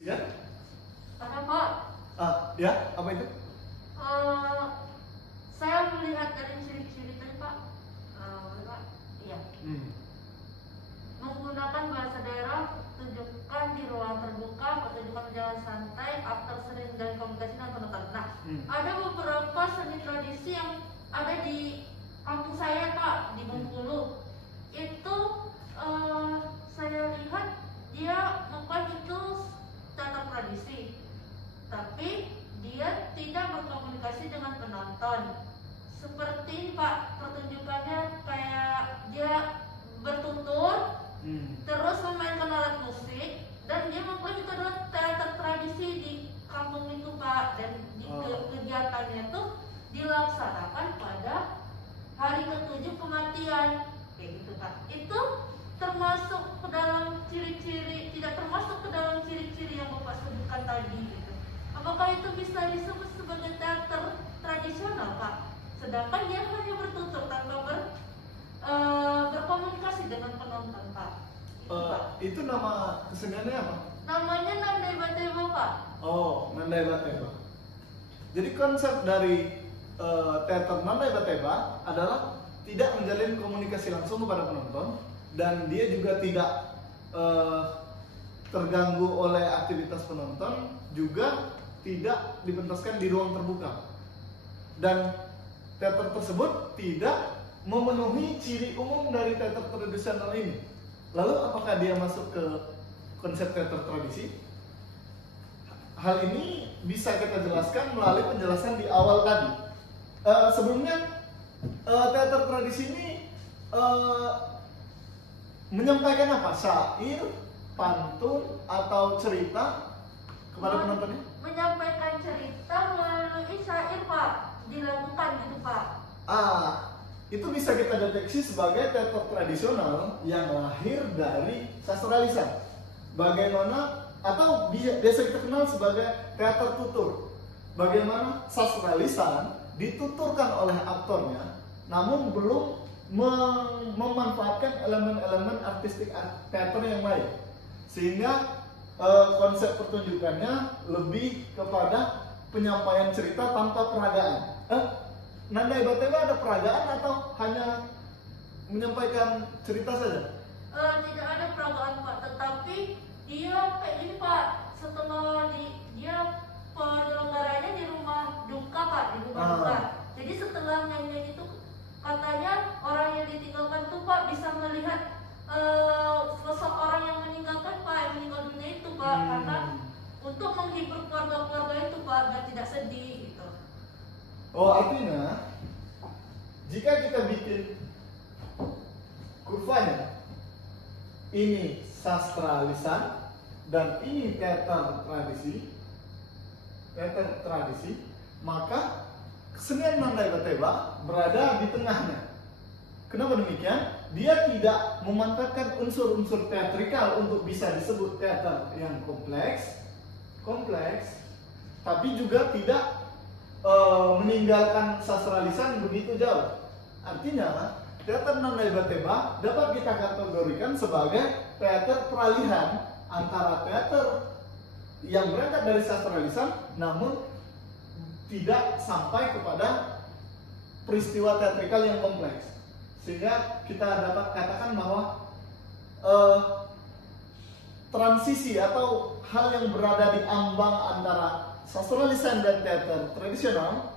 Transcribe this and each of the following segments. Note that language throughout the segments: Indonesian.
Ya? Karena Pak, Ya, apa itu? eh, saya melihat dari ciri-ciri tadi Pak, boleh Pak? Iya. Menggunakan bahasa daerah, tunjukkan di ruang terbuka, pertunjukan jalan santai, after sering dan komunikasi dan penonton. Nah, ada beberapa seni tradisi yang ada di kampung saya Pak, di Bengkulu. Itu saya lihat dia melakukan itu teater tradisi, tapi dia tidak berkomunikasi dengan penonton. Seperti ini Pak, pertunjukannya kayak dia bertutur, terus memainkan alat musik, dan dia mengklaim itu adalah teater tradisi di kampung itu Pak. Dan di kegiatannya itu dilaksanakan pada hari ke-7 kematian, kayak gitu Pak. Itu termasuk ke dalam ciri-ciri, tidak termasuk ke dalam ciri-ciri yang Bapak sebutkan tadi gitu. Apakah itu bisa disebut sebagai teater tradisional Pak? Sedangkan dia hanya bertutur tanpa berkomunikasi dengan penonton Pak. Itu nama keseniannya apa? Namanya Nandai Bateva Pak. Oh, Nandai Bateva. Jadi konsep dari teater Nandai Bateva adalah tidak menjalin komunikasi langsung kepada penonton, dan dia juga tidak terganggu oleh aktivitas penonton, juga tidak dipentaskan di ruang terbuka. Dan teater tersebut tidak memenuhi ciri umum dari teater tradisional ini. Lalu apakah dia masuk ke konsep teater tradisi? Hal ini bisa kita jelaskan melalui penjelasan di awal tadi. Sebelumnya teater tradisi ini menyampaikan apa? Syair, pantun, atau cerita kepada penontonnya? Menyampaikan cerita melalui syair Pak, dilakukan gitu Pak. Itu bisa kita deteksi sebagai teater tradisional yang lahir dari sastra lisan. Bagaimana, atau biasa kita kenal sebagai teater tutur. Bagaimana sastra lisan dituturkan oleh aktornya, namun belum memanfaatkan elemen-elemen artistik teater yang lain, sehingga konsep pertunjukannya lebih kepada penyampaian cerita tanpa peragaan. Nandai Bateva ada peragaan atau hanya menyampaikan cerita saja? Tidak ada peragaan Pak, tetapi dia kayak gini Pak, setelah dia penyelenggaranya di rumah duka Pak, di rumah duka. Jadi setelah nyanyi itu katanya orang yang ditinggalkan tuh Pak bisa melihat sosok orang yang meninggalkan Pak, yang meninggal dunia itu Pak, karena untuk menghibur keluarga-keluarga itu Pak, dan tidak sedih gitu. Artinya jika kita bikin kurvanya, ini sastra lisan dan ini teater tradisi, maka kesenian Nandai Bateva berada di tengahnya. Kenapa demikian? Dia tidak memanfaatkan unsur-unsur teatrikal untuk bisa disebut teater yang kompleks, tapi juga tidak meninggalkan sastra lisan begitu jauh. Artinya, teater Nandai Bateva dapat kita kategorikan sebagai teater peralihan antara teater yang berangkat dari sastra lisan, namun tidak sampai kepada peristiwa teatrikal yang kompleks. Sehingga kita dapat katakan bahwa transisi atau hal yang berada di ambang antara sastra lisan dan teater tradisional,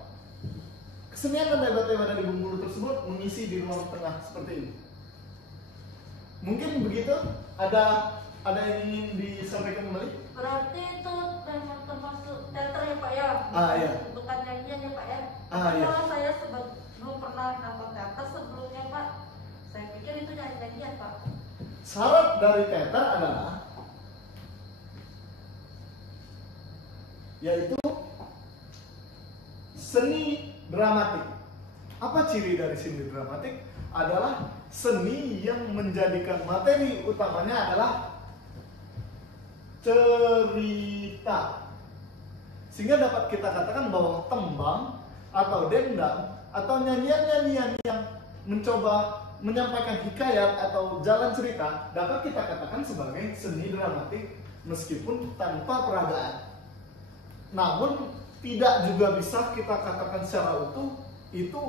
kesenian Nandai Bateva dari Bengkulu tersebut mengisi di ruang tengah seperti ini. Mungkin begitu? Ada yang ingin disampaikan kembali? Berarti itu memang termasuk teater ya Pak ya? Iya. Bukan nyanyian ya Pak ya? Iya. Kalau saya belum pernah nonton teater sebelumnya Pak, saya pikir itu nyanyian Pak. Syarat dari teater adalah yaitu seni dramatik. Apa ciri dari seni dramatik? Adalah seni yang menjadikan materi utamanya adalah cerita, sehingga dapat kita katakan bahwa tembang atau dendang atau nyanyian-nyanyian yang mencoba menyampaikan hikayat atau jalan cerita dapat kita katakan sebagai seni dramatik meskipun tanpa peragaan. Namun tidak juga bisa kita katakan secara utuh itu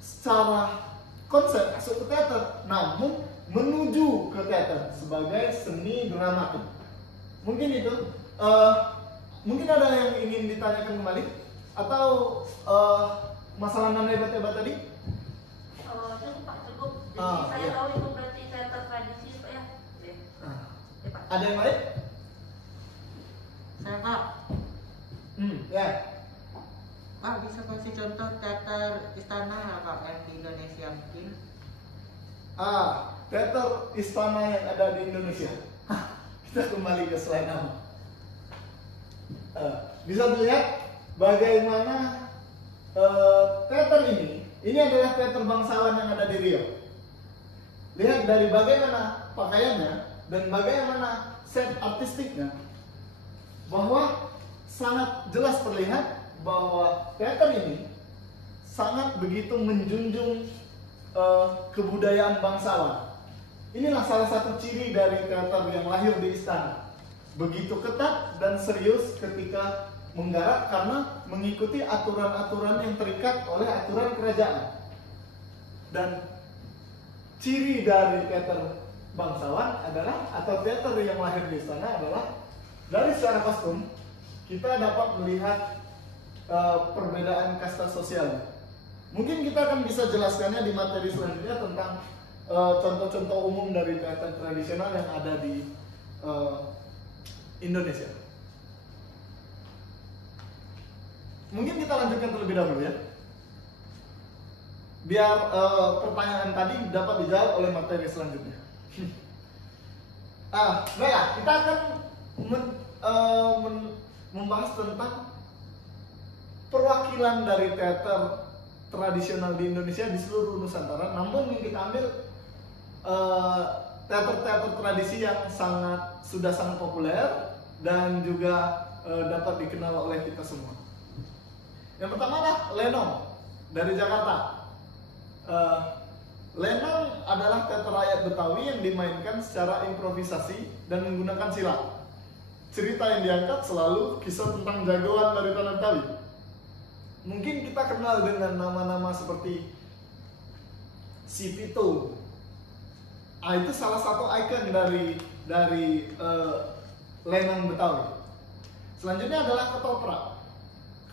secara konsep masuk ke teater, namun menuju ke teater sebagai seni dramatik. Mungkin itu. Mungkin ada yang ingin ditanyakan kembali atau masalah non hebat-hebat tadi? Cukup Pak, cukup. Jadi saya iya. tahu itu berarti teater tradisi Pak ya. Pak. Ada yang lain? Saya Pak, Ya. Pak bisa kasih contoh teater istana nggak Pak yang di Indonesia mungkin? Teater istana yang ada di Indonesia. Kita kembali ke slide nama. Bisa dilihat bagaimana teater ini adalah teater bangsawan yang ada di Riau. Lihat dari bagaimana pakaiannya dan bagaimana set artistiknya, bahwa sangat jelas terlihat bahwa teater ini sangat begitu menjunjung kebudayaan bangsawan. Inilah salah satu ciri dari teater yang lahir di istana. Begitu ketat dan serius ketika menggarap karena mengikuti aturan-aturan yang terikat oleh aturan kerajaan. Dan ciri dari teater bangsawan adalah, atau teater yang lahir di istana adalah, dari secara kostum kita dapat melihat perbedaan kasta sosial. Mungkin kita akan bisa jelaskannya di materi selanjutnya tentang contoh-contoh umum dari teater tradisional yang ada di Indonesia. Mungkin kita lanjutkan terlebih dahulu ya, biar pertanyaan tadi dapat dijawab oleh materi selanjutnya. Baiklah, kita akan membahas tentang perwakilan dari teater tradisional di Indonesia di seluruh Nusantara. Namun yang kita ambil teater-teater tradisi yang sudah sangat populer dan juga dapat dikenal oleh kita semua. Yang pertama adalah Lenong dari Jakarta. Lenong adalah teater rakyat Betawi yang dimainkan secara improvisasi dan menggunakan silat. Cerita yang diangkat selalu kisah tentang jagoan dari tanah Betawi. Mungkin kita kenal dengan nama-nama seperti Si Pitung. Itu salah satu ikon dari Lenong Betawi. Selanjutnya adalah Ketoprak.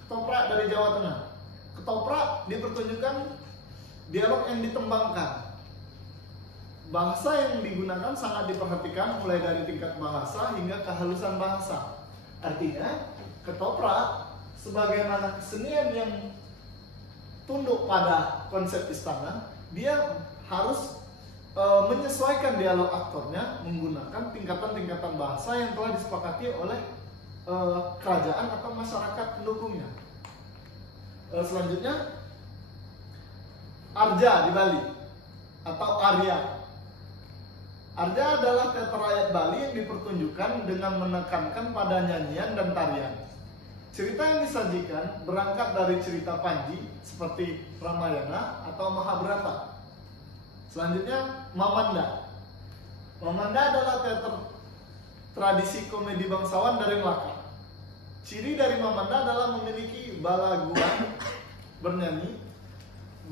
Ketoprak dari Jawa Tengah. Ketoprak dipertunjukkan dialog yang ditembangkan. Bahasa yang digunakan sangat diperhatikan mulai dari tingkat bahasa hingga kehalusan bahasa. Artinya, ketoprak sebagaimana kesenian yang tunduk pada konsep istana, dia harus menyesuaikan dialog aktornya menggunakan tingkatan-tingkatan bahasa yang telah disepakati oleh kerajaan atau masyarakat pendukungnya. Selanjutnya, Arja di Bali atau Arya. Arja adalah teater rakyat Bali yang dipertunjukkan dengan menekankan pada nyanyian dan tarian. Cerita yang disajikan berangkat dari cerita Panji seperti Ramayana atau Mahabharata. Selanjutnya, Mamanda. Mamanda adalah teater tradisi komedi bangsawan dari Melaka. Ciri dari Mamanda adalah memiliki balaguan bernyanyi,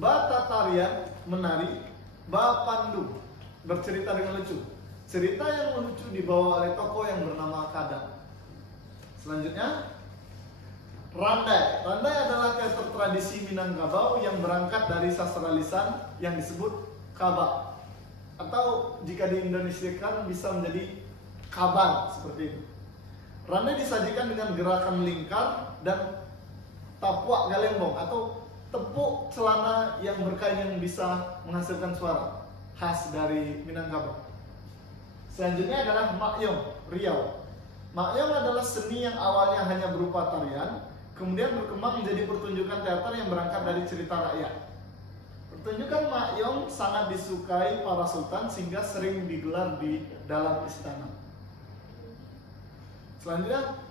bata tarian menari, ba pandu bercerita dengan lucu. Cerita yang lucu dibawa oleh tokoh yang bernama Kadang. Selanjutnya, Randai. Randai adalah teater tradisi Minangkabau yang berangkat dari sastra lisan yang disebut kabak, atau jika diindonesiakan bisa menjadi kabar seperti itu. Randai disajikan dengan gerakan lingkar dan tapuak galembong atau tepuk celana yang berkain yang bisa menghasilkan suara khas dari Minangkabau. Selanjutnya adalah Makyong, Riau. Makyong adalah seni yang awalnya hanya berupa tarian, kemudian berkembang menjadi pertunjukan teater yang berangkat dari cerita rakyat. Pertunjukan Makyong sangat disukai para sultan sehingga sering digelar di dalam istana. Selanjutnya,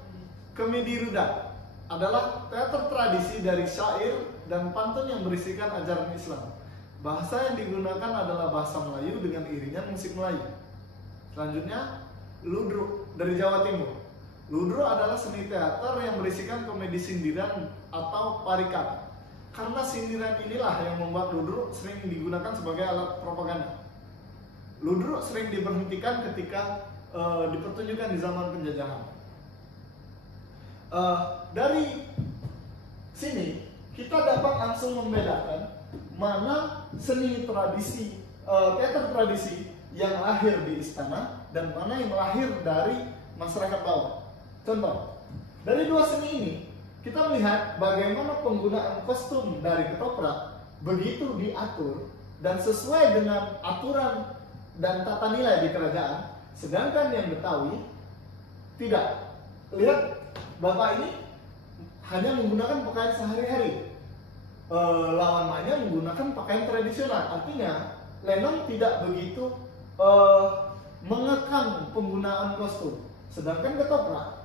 Komedi Rudat adalah teater tradisi dari syair dan pantun yang berisikan ajaran Islam. Bahasa yang digunakan adalah bahasa Melayu dengan iringan musik Melayu. Selanjutnya, Ludruk. dari Jawa Timur. Ludruk adalah seni teater yang berisikan komedi sindiran atau parikan. Karena sindiran inilah yang membuat ludruk sering digunakan sebagai alat propaganda. Ludruk sering diberhentikan ketika dipertunjukkan di zaman penjajahan. Dari sini kita dapat langsung membedakan mana seni tradisi, teater tradisi yang lahir di istana dan mana yang lahir dari masyarakat bawah. Contoh, dari dua seni ini kita melihat bagaimana penggunaan kostum dari ketoprak begitu diatur dan sesuai dengan aturan dan tata nilai di kerajaan, sedangkan yang Betawi tidak. Lihat, bapak ini hanya menggunakan pakaian sehari-hari, lawan mainnya menggunakan pakaian tradisional. Artinya Lenong tidak begitu mengekang penggunaan kostum, sedangkan ketoprak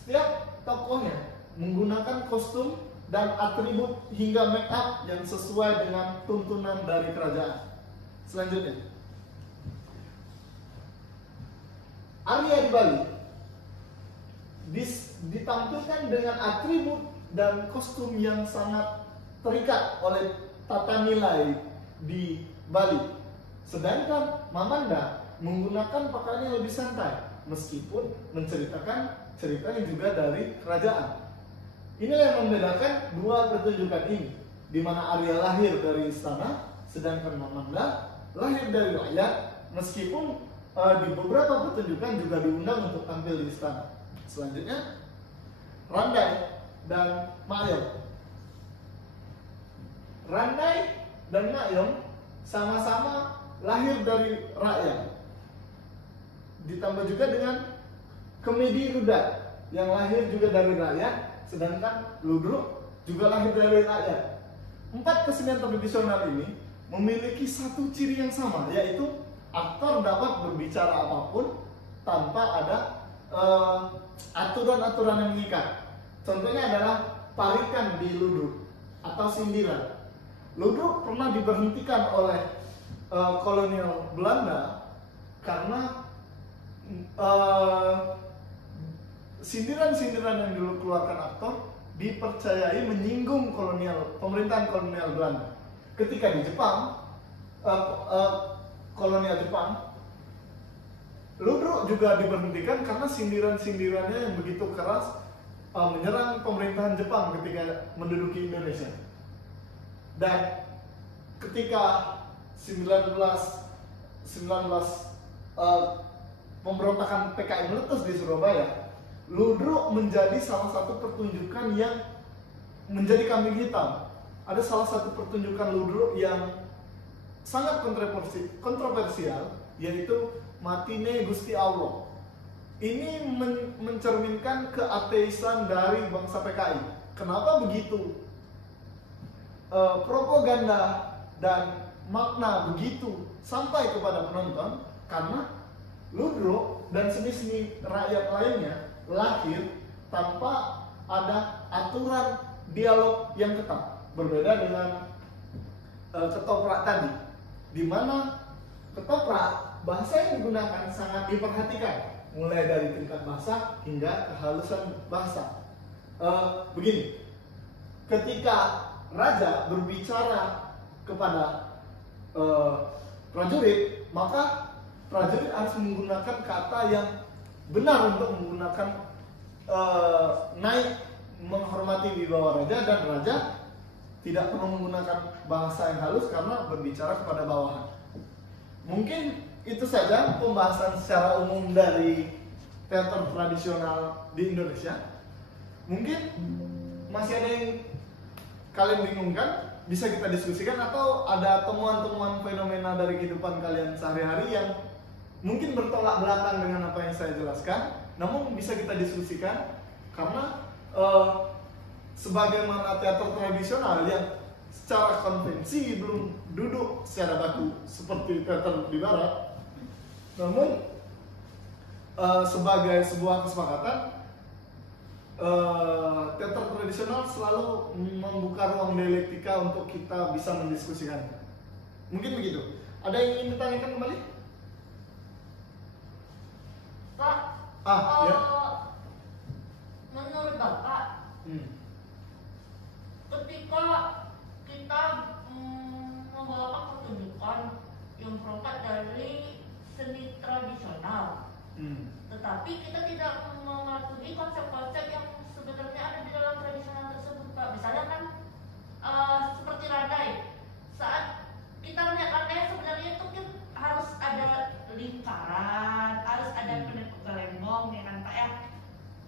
setiap tokohnya menggunakan kostum dan atribut hingga make up yang sesuai dengan tuntunan dari kerajaan. Selanjutnya, Arya di Bali ditampilkan dengan atribut dan kostum yang sangat terikat oleh tata nilai di Bali. Sedangkan Mamanda menggunakan pakaian yang lebih santai meskipun menceritakan cerita yang juga dari kerajaan. Inilah yang membedakan dua pertunjukan ini, di mana Arya lahir dari istana, sedangkan Mamanda lahir dari rakyat, meskipun di beberapa pertunjukan juga diundang untuk tampil di istana. Selanjutnya, Randai dan Mayong. Randai dan Mayong sama-sama lahir dari rakyat. Ditambah juga dengan komedi rudat yang lahir juga dari rakyat, sedangkan ludruk juga lahir dari rakyat. Empat kesenian tradisional ini memiliki satu ciri yang sama, yaitu aktor dapat berbicara apapun tanpa ada aturan-aturan yang mengikat. Contohnya adalah parikan di ludruk atau sindiran. Ludruk pernah diberhentikan oleh kolonial Belanda karena sindiran-sindiran yang dulu keluarkan aktor dipercayai menyinggung pemerintahan kolonial Belanda. Ketika di Jepang, kolonial Jepang, ludruk juga diberhentikan karena sindiran-sindirannya yang begitu keras menyerang pemerintahan Jepang ketika menduduki Indonesia. Dan ketika 19 pemberontakan PKI meletus di Surabaya, ludruk menjadi salah satu pertunjukan yang menjadi kambing hitam. Ada salah satu pertunjukan ludruk yang sangat kontroversial, yaitu Matine Gusti Allah. Ini mencerminkan keateisan dari bangsa PKI. Kenapa begitu? Propaganda dan makna begitu sampai kepada penonton karena ludruk dan seni-seni rakyat lainnya lahir tanpa ada aturan dialog yang ketat, berbeda dengan ketoprak tadi, di mana ketoprak bahasa yang digunakan sangat diperhatikan, mulai dari tingkat bahasa hingga kehalusan bahasa. Begini, ketika raja berbicara kepada prajurit, maka prajurit harus menggunakan kata yang benar untuk menggunakan naik menghormati wibawa raja, dan raja tidak perlu menggunakan bahasa yang halus karena berbicara kepada bawahan. Mungkin itu saja pembahasan secara umum dari teater tradisional di Indonesia. Mungkin masih ada yang kalian bingungkan, bisa kita diskusikan, atau ada temuan-temuan fenomena dari kehidupan kalian sehari-hari yang mungkin bertolak belakang dengan apa yang saya jelaskan, namun bisa kita diskusikan karena sebagaimana teater tradisional yang secara konvensi belum duduk secara baku seperti teater di barat, namun sebagai sebuah kesepakatan, teater tradisional selalu membuka ruang dialektika untuk kita bisa mendiskusikan. Mungkin begitu. Ada yang ingin ditanyakan kembali? Pak, Iya. contoh Pak, ketika kita membawakan pertunjukan yang berangkat dari seni tradisional, tetapi kita tidak mematuhi konsep-konsep yang sebenarnya ada di dalam tradisional tersebut Pak. Misalnya kan seperti randai, saat kita melihat randai sebenarnya itu kan harus ada lingkaran, harus ada gelembong ya kan Pak ya.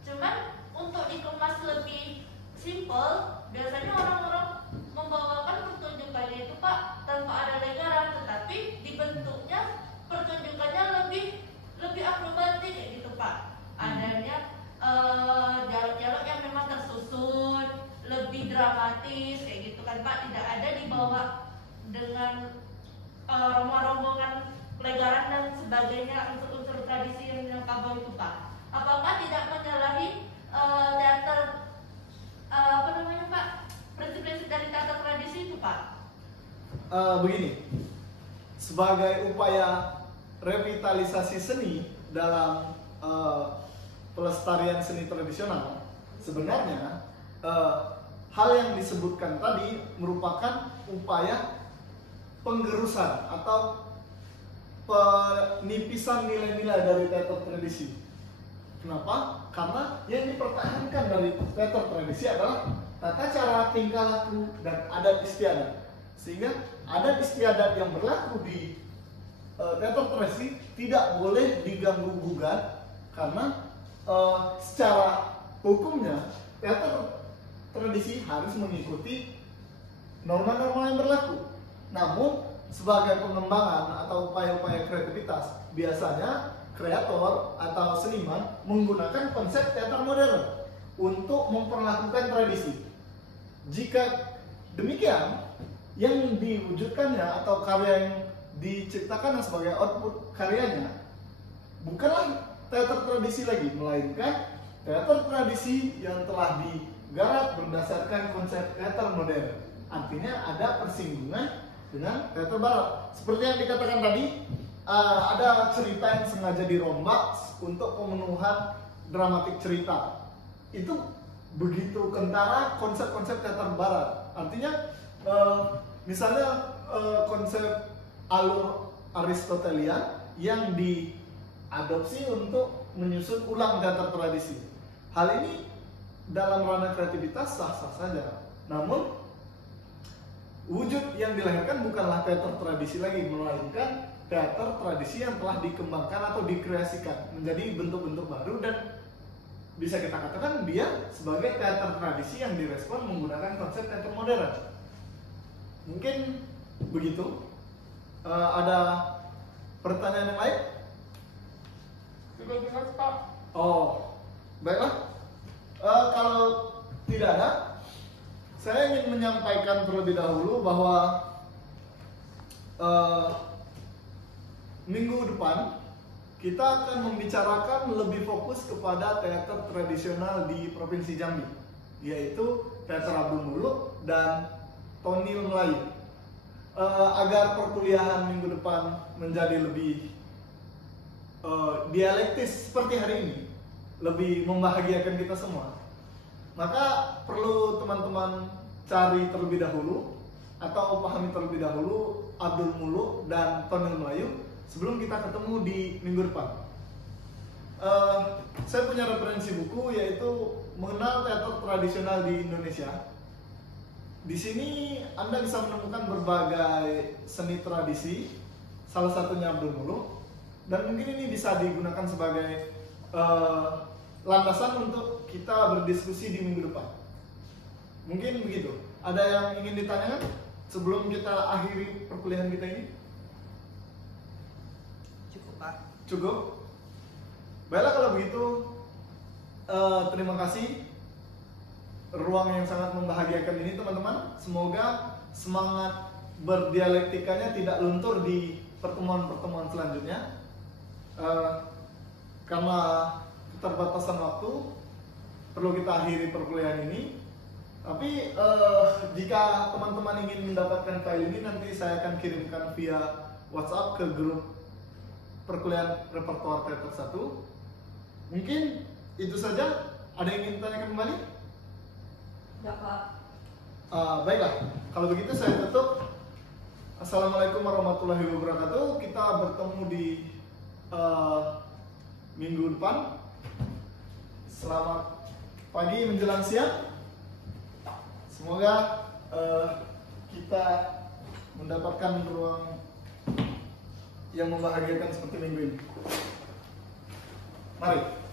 Cuman untuk dikemas lebih simple, biasanya orang-orang membawakan pertunjukannya itu Pak tanpa ada lingkaran, tetapi dibentuknya pertunjukannya lebih akrobatik kayak gitu Pak. Adanya dialog-dialog yang memang tersusun, lebih dramatis kayak gitu kan Pak, tidak ada dibawa dengan rombongan pelegaran dan sebagainya, unsur-unsur tradisi yang Minangkabau itu Pak. Apakah tidak menyalahi teater Pak, prinsip-prinsip dari teater tradisi itu Pak? Begini, sebagai upaya revitalisasi seni dalam pelestarian seni tradisional, sebenarnya hal yang disebutkan tadi merupakan upaya penggerusan atau penipisan nilai-nilai dari teater tradisi. Kenapa? Karena yang dipertahankan dari teater tradisi adalah tata cara, tingkah laku, dan adat istiadat. Sehingga adat istiadat yang berlaku di teater tradisi tidak boleh diganggu gugat, karena secara hukumnya teater tradisi harus mengikuti norma-norma yang berlaku. Namun sebagai pengembangan atau upaya-upaya kreativitas, biasanya kreator atau seniman menggunakan konsep teater modern untuk memperlakukan tradisi. Jika demikian, yang diwujudkannya atau karya yang diciptakan sebagai output karyanya bukanlah teater tradisi lagi, melainkan teater tradisi yang telah digarap berdasarkan konsep teater modern. Artinya ada persinggungan dengan teater barat. Seperti yang dikatakan tadi, ada cerita yang sengaja dirombak untuk pemenuhan dramatik cerita. Itu begitu kentara konsep-konsep teater barat. Artinya misalnya konsep alur Aristotelian yang diadopsi untuk menyusun ulang teater tradisi. Hal ini dalam ranah kreativitas sah-sah saja. Namun wujud yang dilahirkan bukanlah teater tradisi lagi, melainkan teater tradisi yang telah dikembangkan atau dikreasikan menjadi bentuk-bentuk baru, dan bisa kita katakan dia sebagai teater tradisi yang direspon menggunakan konsep teater modern. Mungkin begitu. Ada pertanyaan yang lain? Sudah jelas Pak. Oh, baiklah. Kalau tidak ada, saya ingin menyampaikan terlebih dahulu bahwa minggu depan kita akan membicarakan lebih fokus kepada teater tradisional di Provinsi Jambi, yaitu Teater Abdul Muluk dan Tonil Melayu. Agar perkuliahan minggu depan menjadi lebih dialektis seperti hari ini, lebih membahagiakan kita semua, maka perlu teman-teman cari terlebih dahulu atau pahami terlebih dahulu Abdul Muluk dan Tonil Melayu sebelum kita ketemu di minggu depan. Saya punya referensi buku, yaitu Mengenal Teater Tradisional di Indonesia. Di sini Anda bisa menemukan berbagai seni tradisi, salah satunya Abdul Muluk, dan mungkin ini bisa digunakan sebagai landasan untuk kita berdiskusi di minggu depan. Mungkin begitu. Ada yang ingin ditanyakan sebelum kita akhiri perkuliahan kita ini? Cukup Pak. Cukup? Baiklah kalau begitu, terima kasih. Ruang yang sangat membahagiakan ini teman-teman. Semoga semangat berdialektikanya tidak luntur di pertemuan-pertemuan selanjutnya. Karena keterbatasan waktu, perlu kita akhiri perkuliahan ini. Tapi jika teman-teman ingin mendapatkan file ini, nanti saya akan kirimkan via WhatsApp ke grup perkuliahan repertoar teater 1. Mungkin itu saja. Ada yang ingin tanyakan kembali? Enggak, Pak. Baiklah, kalau begitu saya tutup. Assalamualaikum warahmatullahi wabarakatuh. Kita bertemu di minggu depan. Selamat pagi menjelang siang. Semoga kita mendapatkan ruang yang membahagiakan seperti minggu ini. Mari.